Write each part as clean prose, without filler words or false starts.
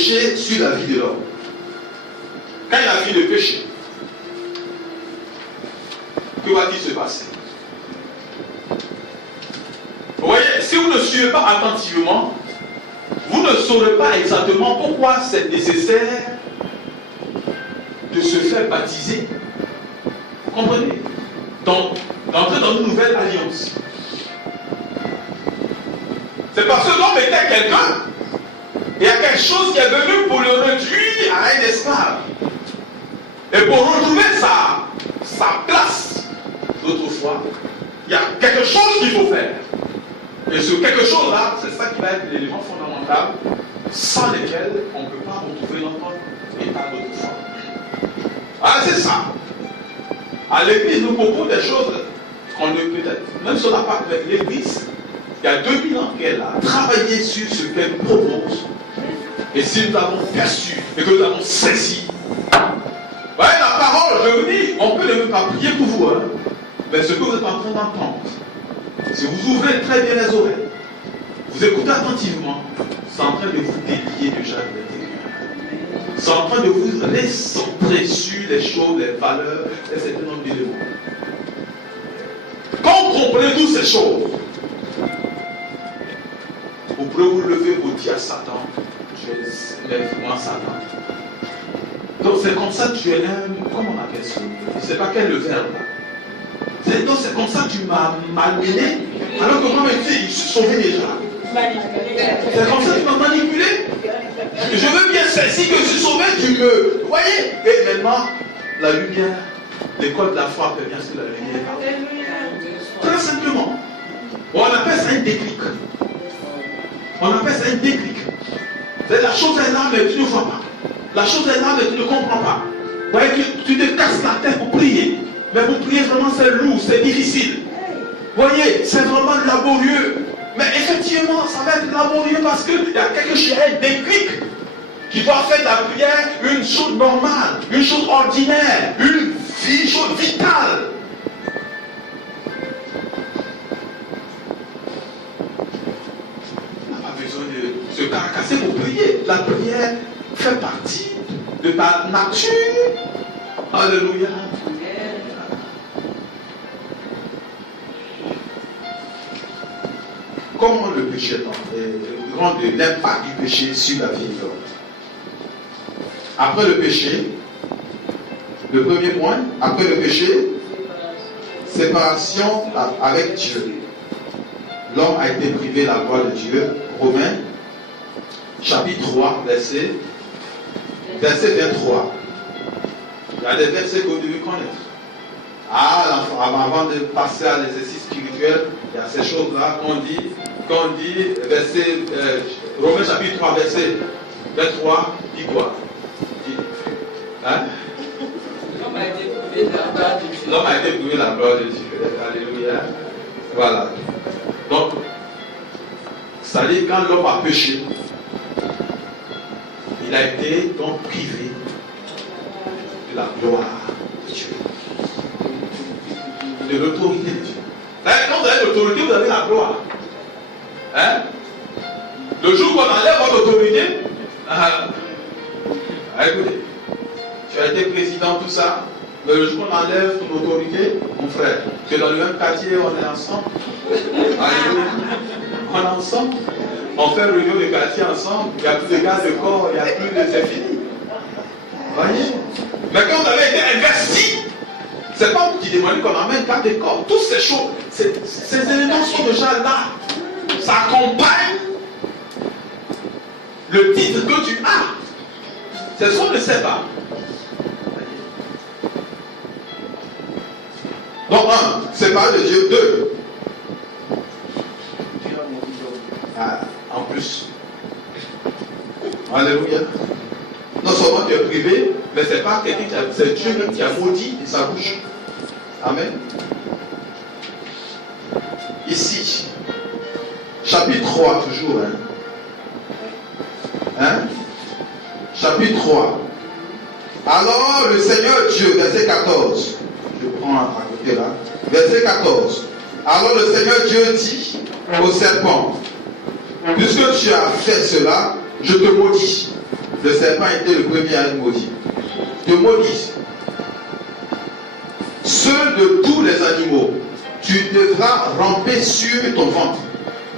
péché sur la vie de l'homme. Quand il a vu le péché, que va-t-il se passer? Vous voyez, si vous ne suivez pas attentivement, vous ne saurez pas exactement pourquoi c'est nécessaire de se faire baptiser. Vous comprenez? D'entrer dans une nouvelle alliance. C'est parce que l'homme était quelqu'un. Il y a quelque chose qui est venu pour le réduire à un esclave. Et pour retrouver sa place d'autrefois, il y a quelque chose qu'il faut faire. Et ce quelque chose-là, c'est ça qui va être l'élément fondamental, sans lequel on ne peut pas retrouver notre état d'autrefois. Ah, c'est ça. À l'église, nous proposons des choses qu'on ne peut être. Même si on n'a pas fait l'église, il y a 2000 ans qu'elle a travaillé sur ce qu'elle propose. Et si nous avons perçu et que nous avons saisi, voyez, la parole, je vous dis, on peut ne même pas prier pour vous, hein, mais ce que vous êtes en train d'entendre, si vous ouvrez très bien les oreilles, vous écoutez attentivement, c'est en train de vous délier déjà de l'intérieur. C'est en train de vous recentrer sur les choses, les valeurs, et un certain nombre d'éléments. Quand vous comprenez toutes ces choses, vous pouvez vous lever, vous dire à Satan, lève-moi Satan. Donc c'est comme ça que tu es là, comment on appelle ça? Je ne sais pas quel est le verbe là. Donc c'est comme ça que tu m'as malmené, alors que moi je suis sauvé déjà. C'est comme ça que tu m'as manipulé. Je veux bien saisir que je suis sauvé, tu me... Vous voyez? Et maintenant, la lumière, l'école de la foi fait bien sûr la lumière. Très simplement. On appelle ça un déclic. On appelle ça un déclic. C'est la chose est là, mais tu ne vois pas. La chose est là, mais tu ne comprends pas. Vous voyez que tu te casses la tête pour prier. Mais pour prier, vraiment, c'est lourd, c'est difficile. Vous voyez, c'est vraiment laborieux. Mais effectivement, ça va être laborieux parce qu'il y a quelque chose, un déclic qui doit faire de la prière une chose normale, une chose ordinaire, une chose vitale. On n'a pas besoin de se caracasser pour prier. La prière fait partie de ta nature. Alléluia. Comment le péché rend l'impact du péché sur la vie de l'homme? Après le péché, le premier point, après le péché, séparation avec Dieu. L'homme a été privé de la gloire de Dieu. Romains, chapitre 3, verset 23. Il y a des versets que vous devez connaître. Avant de passer à l'exercice spirituel, il y a ces choses-là qu'on dit, verset, Romains chapitre 3, verset 23, dit quoi? Hein? L'homme a été privé de la gloire de Dieu. L'homme a été privé de la gloire de Dieu. Alléluia. Voilà. Donc, ça dit quand l'homme a péché, il a été donc privé de la gloire de Dieu. De l'autorité de Dieu. Quand vous avez l'autorité, vous avez la gloire. Hein? Le jour qu'on enlève votre autorité, écoutez, tu as été président, tout ça, mais le jour qu'on enlève ton autorité, mon frère, tu es dans le même quartier, on est ensemble. On est ensemble. On fait réunion de quartier ensemble, il n'y a plus de garde de corps, il n'y a plus de... C'est fini. Voyez? Mais quand vous avez été investi, c'est pas vous qui demandez qu'on amène garde de corps. Toutes ces choses, ces éléments sont déjà là. Ça accompagne le titre que tu as. C'est ce qu'on ne sait pas. Donc, un, séparé de Dieu. Deux, en plus. Alléluia. Non seulement tu es privé, mais c'est pas quelqu'un qui a, c'est Dieu même qui a maudit de sa bouche. Amen. Ici, chapitre 3, toujours. Chapitre 3. Alors le Seigneur Dieu, verset 14. Je prends à côté là. Verset 14. Alors le Seigneur Dieu dit au serpent, puisque tu as fait cela, je te maudis. Le serpent était le premier à être maudit. Je te maudis. Seul de tous les animaux, tu devras ramper sur ton ventre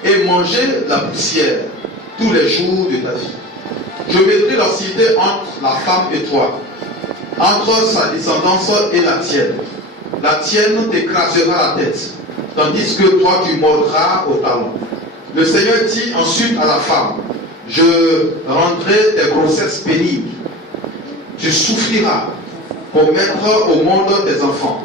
et manger la poussière tous les jours de ta vie. Je mettrai l'hostilité entre la femme et toi, entre sa descendance et la tienne. La tienne t'écrasera la tête, tandis que toi tu mordras au talon. Le Seigneur dit ensuite à la femme, je rendrai tes grossesses pénibles. Tu souffriras pour mettre au monde tes enfants.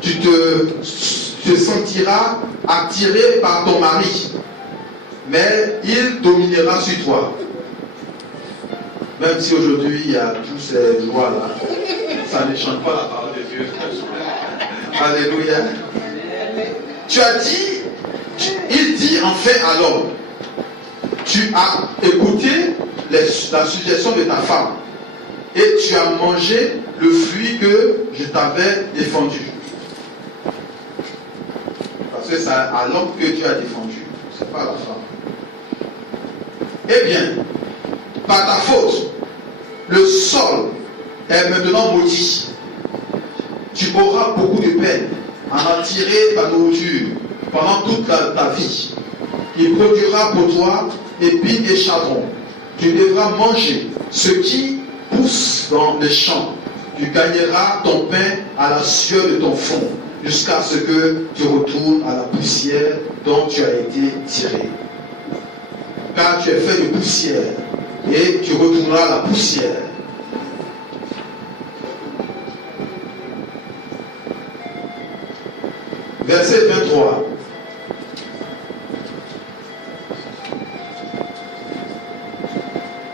Tu te sentiras attiré par ton mari, mais il dominera sur toi. Même si aujourd'hui il y a tous ces joies-là, ça ne change pas la parole de Dieu. Alléluia. Tu as dit, il dit enfin à l'homme, tu as écouté la suggestion de ta femme et tu as mangé le fruit que je t'avais défendu. Parce que c'est à l'homme que tu as défendu, c'est pas à la femme. Eh bien, par ta faute, le sol est maintenant maudit. Tu auras beaucoup de peine à en tirer ta nourriture pendant toute ta vie. Il produira pour toi épines et chardons. Tu devras manger ce qui pousse dans les champs. Tu gagneras ton pain à la sueur de ton front, jusqu'à ce que tu retournes à la poussière dont tu as été tiré. Car tu es fait de poussière, et tu retourneras à la poussière. Verset 23.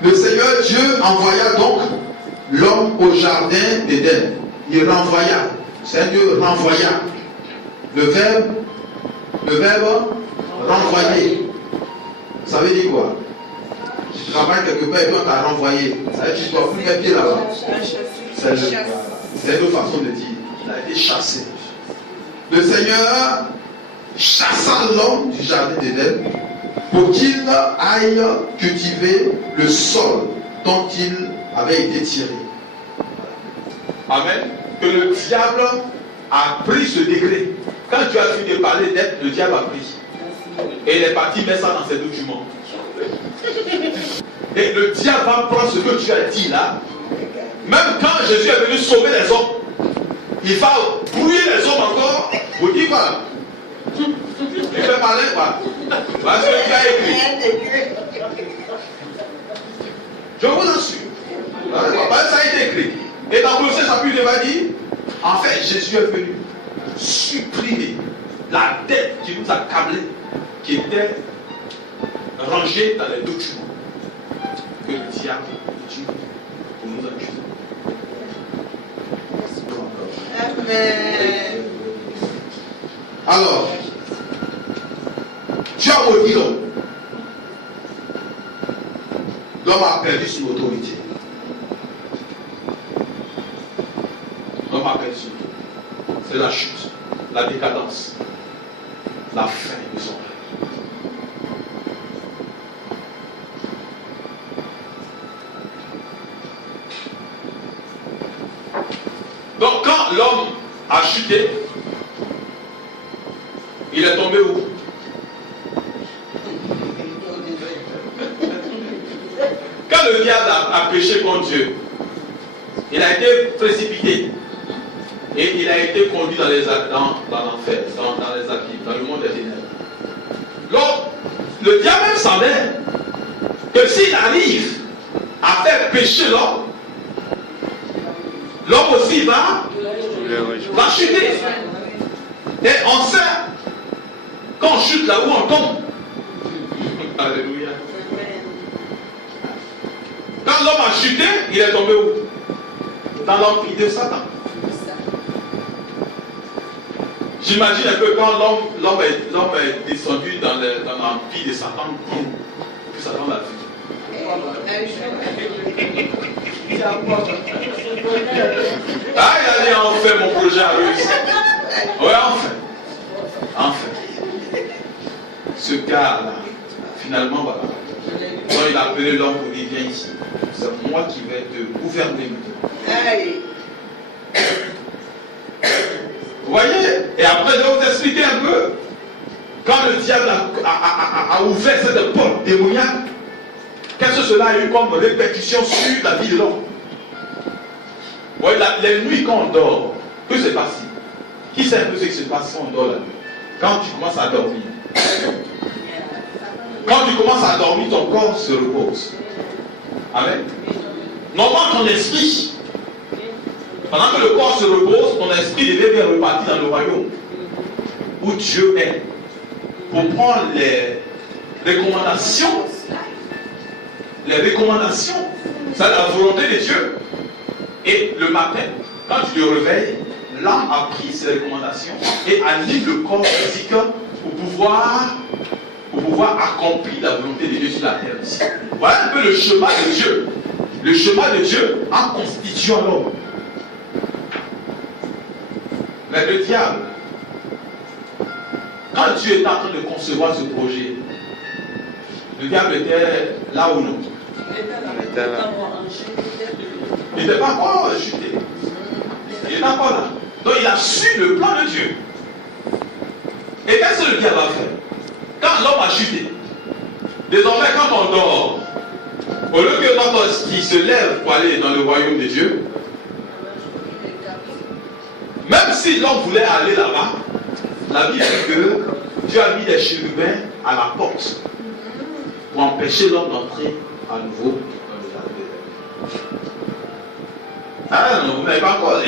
Le Seigneur Dieu envoya donc l'homme au jardin d'Éden. Il renvoya. C'est Dieu renvoya. Le verbe renvoyer. Ça veut dire quoi? Tu travailles quelque part et puis on t'a renvoyé. Ça veut dire que tu dois plus mettre pied là-bas. C'est une autre façon de dire. Il a été chassé. Le Seigneur chassa l'homme du jardin d'Éden pour qu'il aille cultiver le sol dont il avait été tiré. Amen. Que le diable a pris ce degré. Quand tu as fini de parler d'être, le diable a pris. Et il est parti mettre ça dans ses documents. Et le diable va prendre ce que tu as dit là. Même quand Jésus est venu sauver les hommes, il va brouiller les hommes encore pour dire quoi? Il fait parler quoi? Parce que tu as écrit. Je vous assure. Ça a été écrit. Et dans Colossiens chapitre 2, il va dire, en fait, Jésus est venu supprimer la dette qui nous a câblés, qui était rangée dans les documents que le diable utilise pour nous accuser. Amen. Alors, tu as maudit l'homme. L'homme a perdu son autorité. L'homme a perdu son autorité. C'est la chute, la décadence, la fin de son règne. Donc quand l'homme a chuté, il est tombé où? Quand le diable a péché contre Dieu, il a été précipité et il a été conduit dans l'enfer, dans les abîmes, dans le monde des ténèbres. Donc, le diable même savait que s'il arrive à faire pécher l'homme, l'homme aussi va chuter. Et on sait, quand on chute là où on tombe. Alléluia. Quand l'homme a chuté, il est tombé où? Dans l'empire de Satan. J'imagine un peu quand l'homme est descendu dans l'empire de Satan, puis Satan l'a vu. Ah, il a dit enfin mon projet a réussi. Ouais, enfin. Ce gars-là, finalement, voilà. Donc il a appelé l'homme pour dire, viens ici. C'est moi qui vais te gouverner maintenant. Vous voyez? Et après, je vais vous expliquer un peu. Quand le diable a ouvert cette porte démoniaque, qu'est-ce que cela a eu comme répercussion sur la vie de l'homme? Vous voyez, les nuits quand on dort, que se passe-t-il? Qui sait un peu ce qui se passe quand on dort la nuit? Quand tu commences à dormir. Quand tu commences à dormir, ton corps se repose. Amen. Normalement, ton esprit, pendant que le corps se repose, ton esprit devait bien repartir dans le royaume où Dieu est, pour prendre les recommandations. Les recommandations, c'est la volonté de Dieu. Et le matin, quand tu te réveilles, l'âme a pris ces recommandations et anime le corps physique pour pouvoir accomplir la volonté de Dieu sur la terre ici. Voilà un peu le chemin de Dieu. Le chemin de Dieu en constituant l'homme. Mais le diable, quand Dieu était en train de concevoir ce projet, le diable était là ou non? Il était là. Il n'était pas encore jeté. Il n'est encore là. Donc il a su le plan de Dieu. Et qu'est-ce que le diable a fait? Quand l'homme a chuté, désormais quand on dort, au lieu que notre esprit se lève pour aller dans le royaume de Dieu, même si l'homme voulait aller là-bas, la Bible dit que Dieu a mis des chérubins à la porte pour empêcher l'homme d'entrer à nouveau dans le jardin d'Éden. Ah non, vous n'avez pas encore.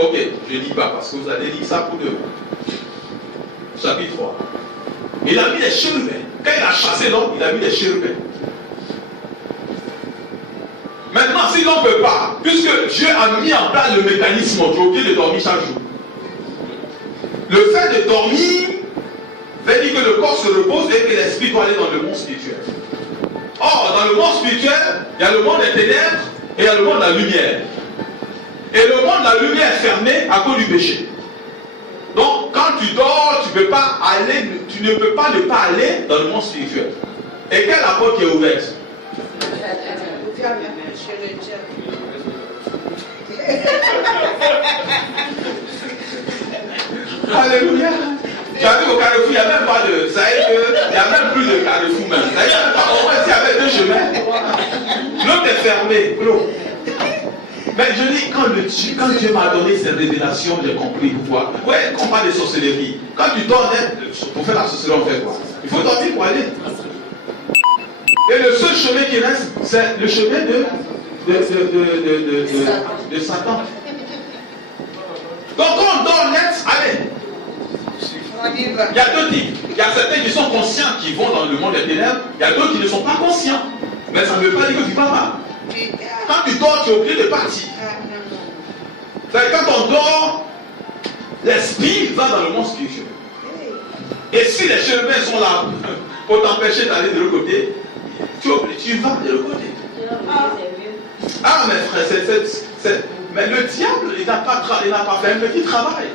Ok, je ne dis pas parce que vous allez lire ça pour deux. Chapitre 3. Il a mis des chérubins. Quand il a chassé l'homme, il a mis des chérubins. Maintenant, si l'on ne peut pas, puisque Dieu a mis en place le mécanisme, tu es obligé de dormir chaque jour. Le fait de dormir veut dire que le corps se repose et que l'esprit doit aller dans le monde spirituel. Or, dans le monde spirituel, il y a le monde des ténèbres et il y a le monde de la lumière. Et le monde de la lumière est fermé à cause du péché. Donc, quand tu dors, tu ne peux pas ne pas aller dans le monde spirituel. Et quelle est la porte qui est ouverte? Alléluia. Tu as vu au Carrefour, il n'y a même pas de. Ça veut dire qu'il n'y a même plus de Carrefour même. Ça veut dire qu'au moins s'il y avait deux chemins, l'autre est fermé. Mais je dis, quand Dieu m'a donné ces révélations, j'ai compris pourquoi. Ouais, on parle de sorcellerie. Quand tu dors, pour faire la sorcellerie, on fait quoi? Il faut dormir pour aller. Et le seul chemin qui reste, c'est le chemin de Satan. Donc quand on dort net, allez. Il y a deux types. Il y a certains qui sont conscients qui vont dans le monde des ténèbres. Il y a d'autres qui ne sont pas conscients. Mais ça ne veut pas dire que tu vas mal. Quand tu dors, tu es obligé de partir. Quand on dort, l'esprit va dans le monde spirituel. Et si les chérubins sont là pour t'empêcher d'aller de l'autre côté, tu vas de l'autre côté. Ah, mes frères, mais le diable, il n'a pas fait un petit travail.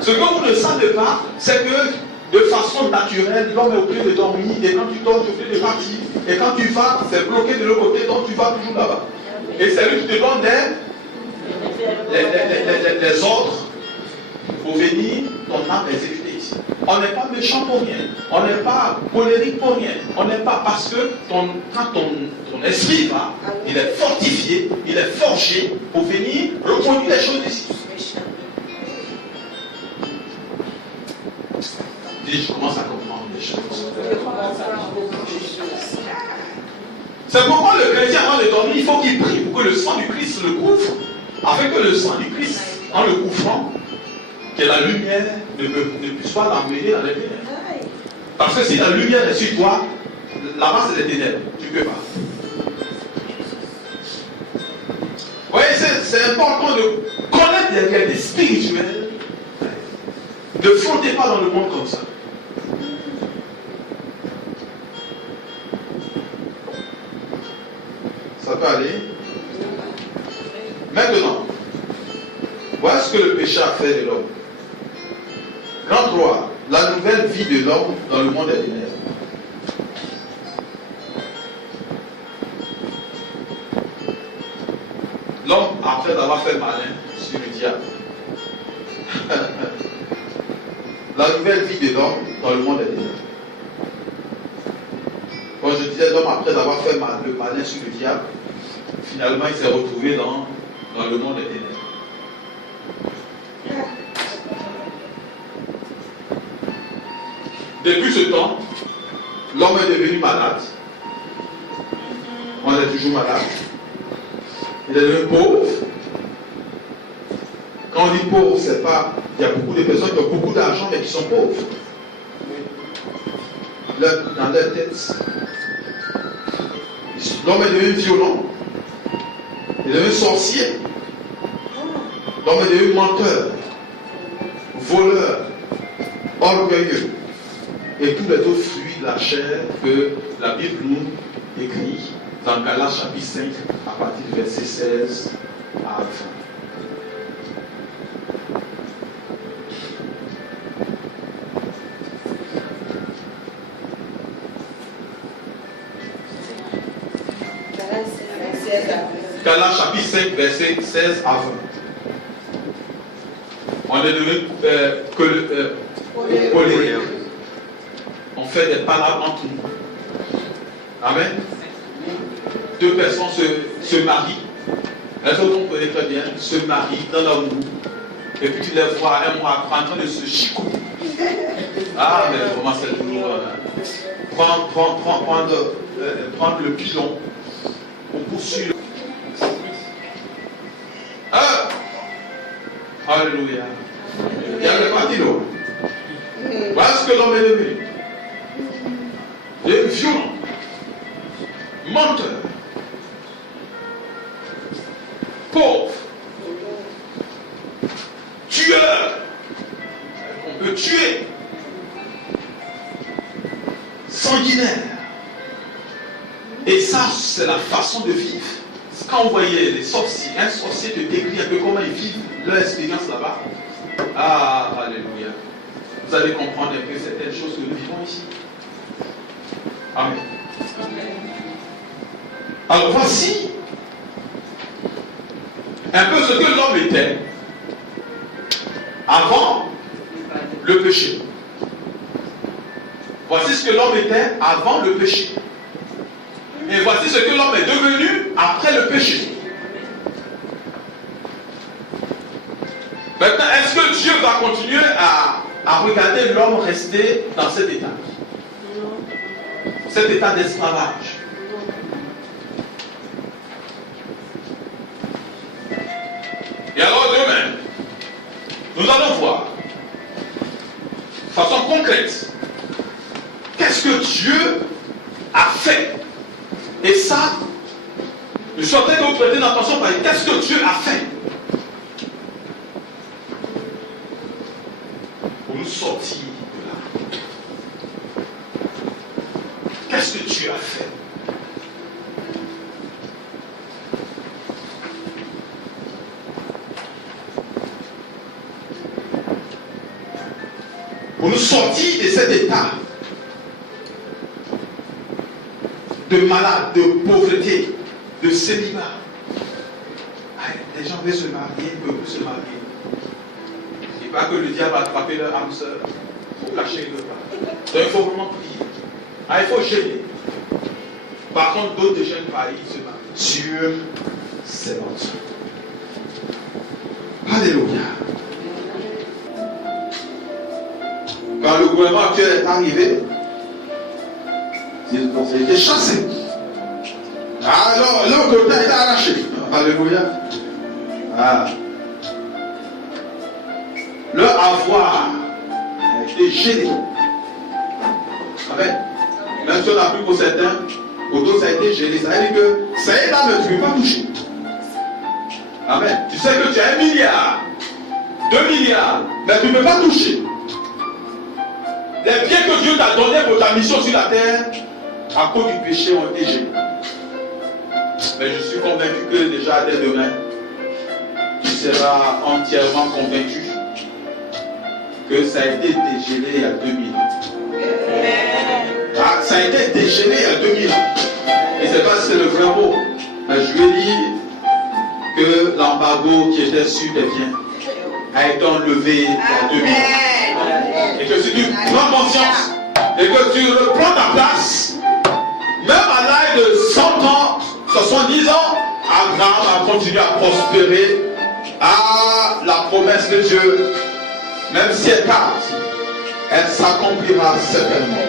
Ce que vous ne savez pas, c'est que de façon naturelle, l'homme est obligé de dormir, et quand tu dors, tu es obligé de partir. Et quand tu vas, c'est bloqué de l'autre côté, donc tu vas toujours là-bas. Et c'est lui qui te donne les ordres pour venir ton âme exécuter ici. On n'est pas méchant pour rien. On n'est pas colérique pour rien. On n'est pas parce que quand ton esprit va, il est fortifié, il est forgé pour venir reconduire les choses ici. Et je commence à comprendre les choses. C'est pourquoi le chrétien, avant de dormir, il faut qu'il prie pour que le sang du Christ le couvre, afin que le sang du Christ, en le couvrant, que la lumière ne puisse pas l'amener dans les ténèbres. Parce que si la lumière est sur toi, là-bas c'est les ténèbres. Tu ne peux pas. Vous voyez, c'est important de connaître les réalités spirituelles. Ne flottez pas dans le monde comme ça. Ça peut aller. Maintenant, voilà ce que le péché a fait de l'homme. Grand 3, la nouvelle vie de l'homme dans le monde des ténèbres. L'homme, après avoir fait malin sur le diable, la nouvelle vie de l'homme dans le monde est ténèbres. Quand je disais l'homme, après avoir fait le malin sur le diable, finalement il s'est retrouvé dans le monde des ténèbres. Depuis ce temps, l'homme est devenu malade. On est toujours malade. Il est devenu pauvre. Quand on dit pauvre, c'est pas. Il y a beaucoup de personnes qui ont beaucoup d'argent mais qui sont pauvres. Dans leur tête. L'homme est devenu violent. Il est devenu sorcier. L'homme est devenu menteur, voleur, orgueilleux. Et tous les autres fruits de la chair que la Bible nous écrit dans Galates chapitre 5 à partir du verset 16 à 20. Galates chapitre 5 verset 16 à 20. On est devenu colérique. On fait des palabres entre nous. Amen. Deux personnes se marient. Les autres, on connaît très bien, se marient dans leur bout. Et puis tu les vois un mois après en train de se chicoter. Ah, mais vraiment, c'est toujours prendre le pilon pour poursuivre. Ah! Alléluia. Il y a le parti là. Voilà ce que l'homme est devenu. Il est violent, menteur, pauvre, tueur. On peut tuer, sanguinaire. Et ça, c'est la façon de vivre. Quand vous voyez les sorciers, un sorcier te décrit un peu comment ils vivent leur expérience là-bas. Ah, alléluia. Vous allez comprendre un peu certaines choses que nous vivons ici. Amen. Alors voici un peu ce que l'homme était avant le péché. Voici ce que l'homme était avant le péché. Et voici ce que l'homme est devenu après le péché. Maintenant, est-ce que Dieu va continuer à regarder l'homme rester dans cet état? Cet état d'esclavage. Et alors demain, nous allons voir de façon concrète qu'est-ce que Dieu a fait. Et ça, je suis en train de vous prêter attention par qu'est-ce que Dieu a fait pour nous sortir de là. Qu'est-ce que Dieu a fait? Pour nous sortir de cet état de malade, de pauvreté, de célibat. Les gens veulent se marier, ils peuvent se marier. Et pas que le diable a attrapé leur âme sœur pour cacher le pas. Donc il faut vraiment prier. Il faut gêner. Par contre, d'autres ne gênent pas, ils se marient sur ces notes. Alléluia. Quand le gouvernement actuel est arrivé, ils ont été chassés. Alors, l'autorité a été arrachée. Alléluia. Leur avoir a été gêné. Amen. Même si on a pris pour certains, pour d'autres ça a été gêné. Ça veut dire que cet état ne tu ne peux pas toucher. Amen. Tu sais que tu as 1 milliard, 2 milliards, mais tu ne peux pas toucher. Les biens que Dieu t'a donnés pour ta mission sur la terre, à cause du péché, ont été gênés. Mais je suis convaincu que déjà dès demain, tu seras entièrement convaincu que ça a été dégélé il y a 2000 ans. Ça a été dégélé il y a 2000 ans. Et c'est pas si c'est le vrai mot. Mais je vais dire que l'embargo qui était sur tes biens a été enlevé à 2000 ans. Et que si tu prends conscience et que tu reprends ta place, même à l'âge de 100 ans, 70 ans, Abraham a continué à prospérer. Ah, la promesse de Dieu, même si elle tarde, elle s'accomplira certainement.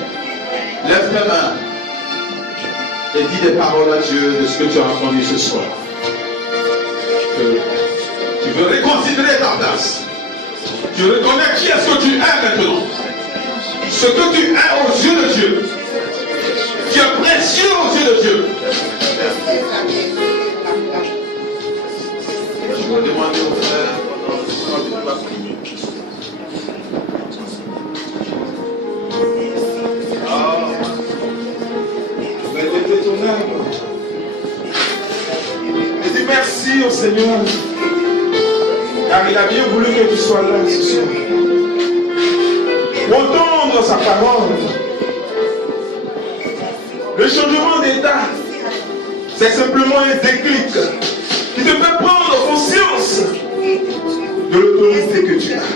Lève tes mains et dis des paroles à Dieu de ce que tu as entendu ce soir. Tu veux reconsidérer ta place. Tu reconnais qui est-ce que tu es maintenant. Ce que tu es aux yeux de Dieu. Tu es précieux aux yeux de Dieu. Je vais demander au frère pendant le temps de Répétez ton âme. Et dis merci au Seigneur. Car il a bien voulu que tu sois là ce soir. Pour entendre sa parole. Le changement d'état, c'est simplement un déclic qui te fait prendre conscience de l'autorité que tu as.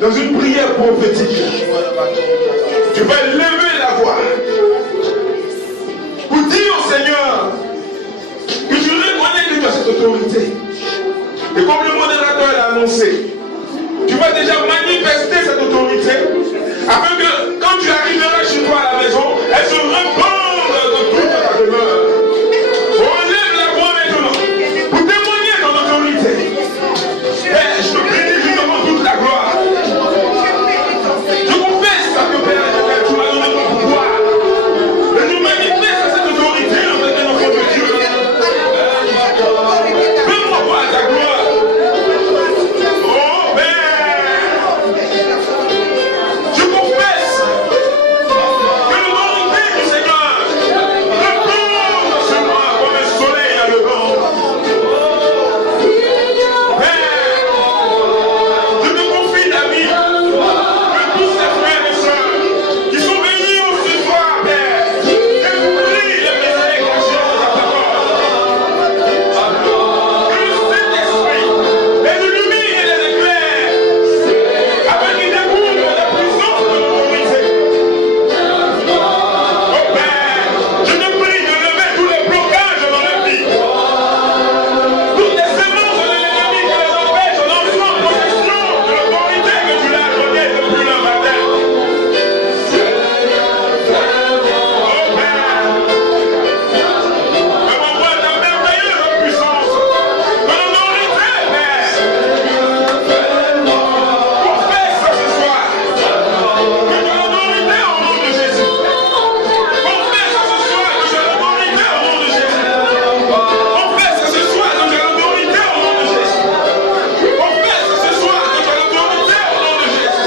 Dans une prière prophétique, tu vas lever la voix pour dire au Seigneur que tu reconnais que tu as cette autorité. Et comme le modérateur l'a annoncé, tu vas déjà manifester cette autorité afin que quand tu arriveras chez toi à la maison, elle se répande de toute ta demeure. Relève la voix maintenant pour témoigner ton autorité. Et je te bénis justement toute la gloire. Je confesse à que Père éternel, tu m'as donné ton pouvoir. Et tu manifestes cette autorité avec un enfant de Dieu. Fais-moi voir ta gloire. Oh Père, je confesse que l'autorité du Seigneur retombe sur moi comme un soleil à le vent. Père, je te confie la vie de tous ces frères et sœurs qui sont venus ce soir, Père, et prie les messages cachés de ta parole. Que le Saint-Esprit les illumine et les éclaire, afin qu'ils découvrent la puissance de l'autorité. Oh Père, je te prie de lever tous les blocages dans leur vie, toutes les semences de l'ennemi qui les empêchent d'entrer en possession de l'autorité que tu leur as donnée depuis le matin. Oh Père, fais-moi voir ta merveilleuse puissance, ton autorité, Père. Confesse ce soir que tu as l'autorité au nom de Jésus. Confesse ce soir que tu as l'autorité au nom de Jésus. Confesse ce soir que tu as l'autorité au nom de Jésus. Confesse ce soir que tu as l'autorité au nom de Jésus.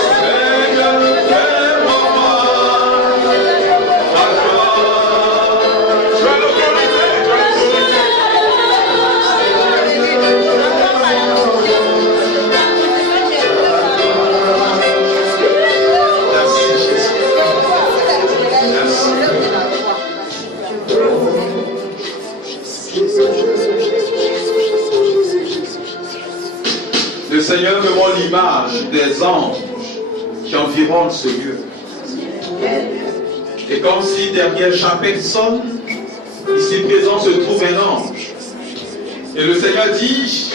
Tu as l'autorité, Merci Jésus. Merci. Le Seigneur me montre l'image des anges qui environnent ce lieu. Et comme si derrière chaque personne, ici présent, se trouve un ange. Et le Seigneur dit,